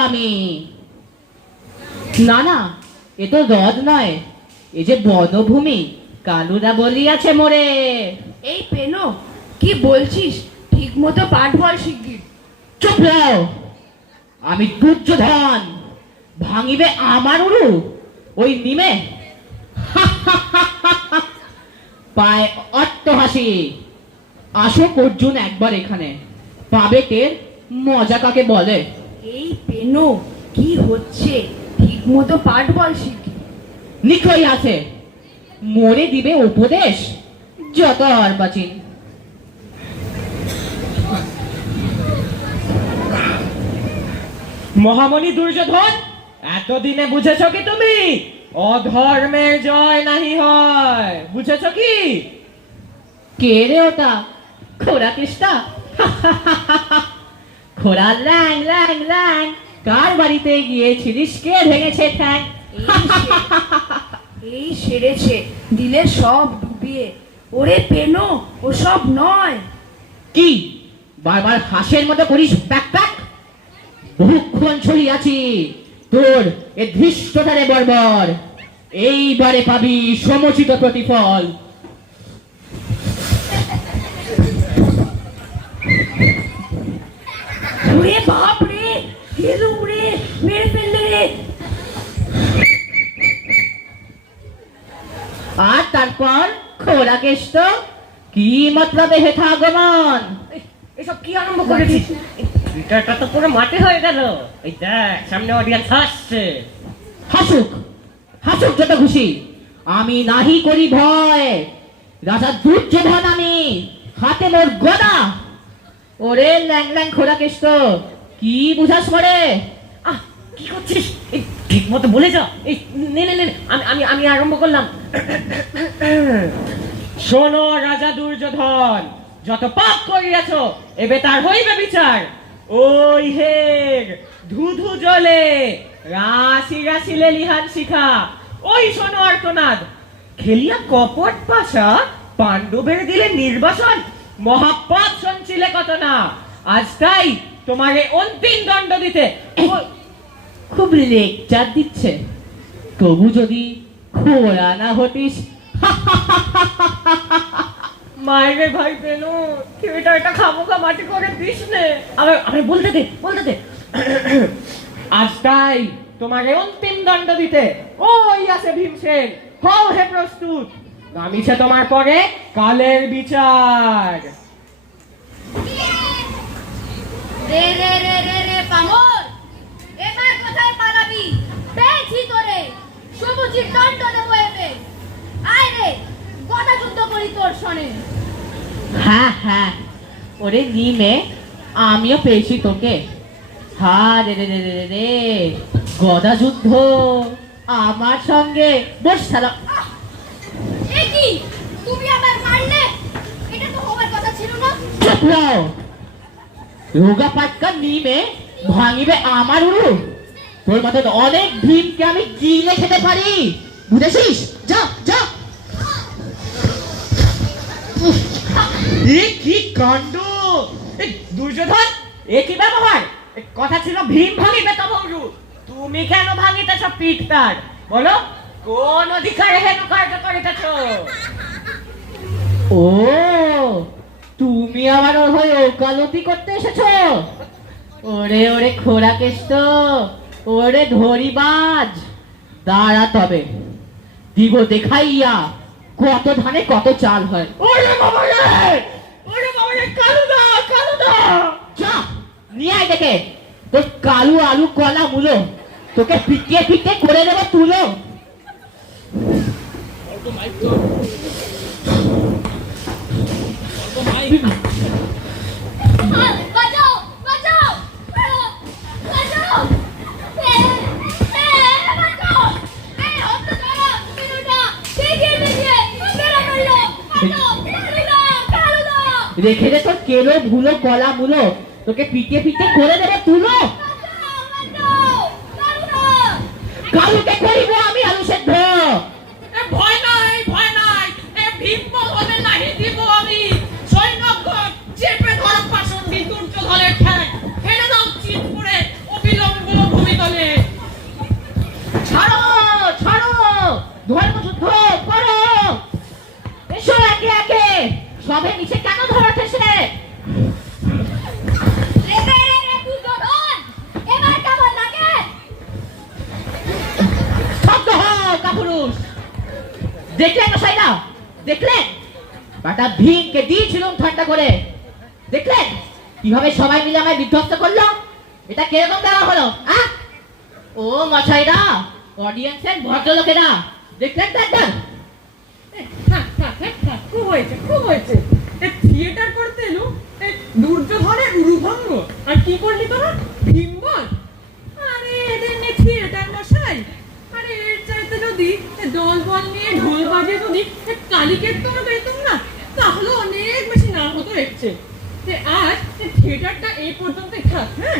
আমি না না, এ তো হ্রদ নয়, এ যে বনভূমি। কালুদা বলিয়াছে মোরে। এই পেনো, কি বলছিস? ঠিক মতো পাঠ বল শিগগির। চুপ হও। আমি দুর্যোধন, ভাঙিবে আমার উরু ওই নিমে। পায় অট্টহাসি। আসুক অর্জুন একবার এখানে, পাবে টের মজা কাকে বলে। এই পেনো, কি হচ্ছে? ঠিক মতো পাঠ বল শিগগির। নিশ্চয়ই আছে, মরে দিবে উপদেশ যত অর্বাচীন। মহামণি দুর্যোধন, এতদিনে বুঝেছ কি তুমি অধর্মের জয় নাহি হয়? বুঝেছ কি? কে রে ওটা? খোরা কৃষ্ণা? খোরা ল্যাং ল্যাং ল্যাং, কার বাড়িতে গিয়েছিলিস? কে ভেঙেছে ঠ্যাং? এই সেরেছে, দিলে সব ডুবিয়ে। ওরে পেনো, ও সব নয়। কি বারবার হাসের মতো করিস প্যাক প্যাক? বহুক্ষণ ছড়িয়াছি তোর এ ধৃষ্টতারে বর্বর। এইবারে পাবি সমুচিত প্রতিফল। ওরে বাপ রে, গেলুম রে, মেরে ফেললে রে। আর তারপর খোরা কেষ্ট, কি মতলবে হেথা আগমন? এসব কি আরম্ভ করেছিস? এটা তো পুরো মাঠে হয়ে গেল। এই দেখ, সামনে অডিয়েন্স হাসছে। হাসুক, হাসুক যত খুশি, আমি নাহি করি ভয়। রাজা দুর্যোধন আমি, হাতে মোর গদা। ওরে ল্যাং ল্যাং খোরা কেষ্ট, কি বুঝাস মরে? আহ, কি করছিস? এই ঠিক মতো বলে যা। এই নে নে নে, আমি আমি আরম্ভ করলাম। শোনো রাজা দুর্যোধন, যত পাপ করিয়াছ এবে তার হইবে বিচার। ওই হের ধুধু জলে রাশি রাশি লেলিহান শিখা, ওই শোনো আর্তনাদ। খেলিয়া কপট পাশা পাণ্ডবের দিলে নির্বাসন, মহাপাপ সঞ্চিলে কত না। আজ তাই তোমারে অন্তিম দণ্ড দিতে। খুব লেকচার দিচ্ছে। তবু যদি খোরা না হতিস। মায়ের ভাই পেল, তুই এটা খামোখা মাটি করে দিস নে। আমি বলতে দে, বলতে দে। আজ তাই তোমারে অন্তিম দণ্ড দিতে ওই আছে ভীমসেন। হও হে প্রস্তুত, নামিছে তোমার পরে কালের বিচার। রে রে রে রে রে পামর, এবার কোথায় পালাবি? পেয়েছি তোরে, সমুচিত দণ্ড দেবো এবে। আয় রে, গদা যুদ্ধ করি তোর সনে। হ্যাঁ হ্যাঁ, ওরে নিমে, আমিও পেয়েছি তোকে। হা রে রে রে রে রে, গদা যুদ্ধ আমার সঙ্গে। বস শালা। এ কি, তুমি আবার মারলে? এটা তো হবার কথা ছিল না। চুপ রও। রোগা পাটকা নিমে ভাঙিবে আমার উরু। তোর মতন অনেক ভীমকে আমি গিলে খেতে পারি, বুঝেছিস? যা যা। এ কি কাণ্ড! এ দুর্যোধন, এ কি ব্যবহার? কথা ছিল ভীম ভাঙিবে তব উরু, তুমি কেন ভাঙিতেছ পিঠ তার? বলো, কোন অধিকারে হেন কার্য করিতেছ? ও, তুমি আমার ওর হয়ে ওকালতি করতে এসেছো? ওরে ওরে খোরা কেষ্ট, ওরে ধরিবাজ, দাঁড়া তবে দিব দেখাইয়া কত ধানে কত চাল হয়। ওরে বাবা রে, ওরে বাবা রে, কালুদা, কালুদা! যা নিয়ে আয় দেখে তোর কালু আলু কলা মুলো, তোকে পিটিয়ে পিটিয়ে করে দেবো তুলো। বাঁচাও, বাঁচাও, বাঁচাও। বাঁচাও। এই হন্তদলা, পেনোটা, দেখিয়ে দেখিয়ে মেরা করলো। বাঁচাও, কালুদা। রেখে দে তোর কেলো ভুলো কলা মুলো, তোকে পিটিয়ে পিটিয়ে করে দেবো তুলো। কালুকে করিব আমি আলু সেদ্ধ। ভয় নাই, ভয় নাই, এ ভীম হতে নাহি দিব আমি। সৈন্য চেপে ধরো পাষণ্ডী দুর্যোধনের ঠ্যাং, ফেলে দাও চিত করে অবিলম্ব। দলে। ছাড়ো ছাড়ো, ধর্মযুদ্ধ করো। এসো একে একে, সবে নিচে কেন ধরাতেছে? রে রে রে রে দুর্যোধন, এবার কেমন লাগে? শব্দ হও কাপুরুষ। দেখলেন মশাইরা, দেখলেন বাটা ভীমকে দিয়েছিলাম ঠান্ডা করে। দেখলেন কিভাবে সবাই মিলে আমায় বিধ্বস্ত করলো? এটা কিরকম দেওয়া হলো? ও মশাইরা, অডিয়েন্সের ভদ্রলোকেরা, দেখলেন তো একবার? থাক থাক থাক থাক, খুব হয়েছে খুব হয়েছে। থিয়েটার করতে এলো দুর্যোধনের উরুভঙ্গ, আর কি করলি তোরা? ভীমবল। আরে এদের নিয়ে থিয়েটার মশাই। আরে এর চাইতে যদি দল বল নিয়ে ঢোল বাজিয়ে যদি কালিকের তোর পেতাম না, তাহলে অনেক বেশি না হতো এর চেয়ে। আজ থিয়েটারটা এই পর্যন্তই থাক। হ্যাঁ।